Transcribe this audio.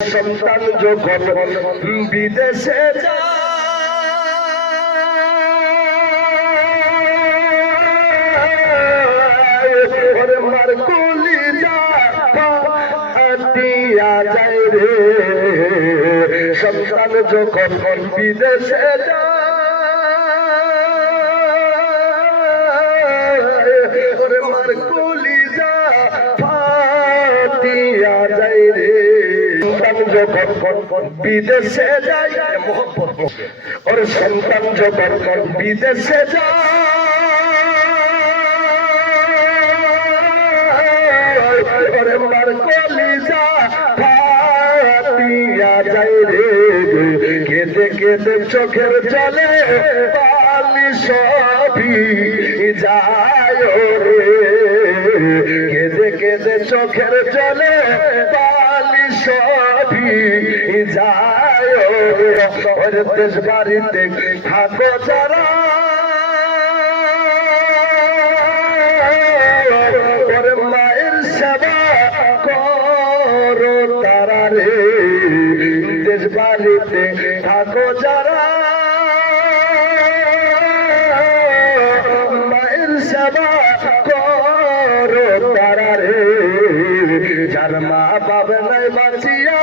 সন্তান যখন বিদেশে যায় মার কলিজা দিয়া যায় রে, সন্তান যখন বিদেশে যায় মার কলিজা দিয়া যায় রে, যখন বিদেশে যায় মোহাম্মদ ওর সন্তান যখন বিদেশে যায় মার কলিজা ফাটিয়া যায় রে, কেঁদে কেঁদে চোখের জলে পানি সবই যায় রে, কেঁদে কেঁদে চোখের জলে পানি সবই যায় ওর দেশ বাড়িতে থাকো যারা ওর মায়ের সেবা করো তারা রে, দেশ বাড়িতে থাকো যারা মায়ের সেবা করো তারা রে, যার মা বাবা নাই বাঁচিয়া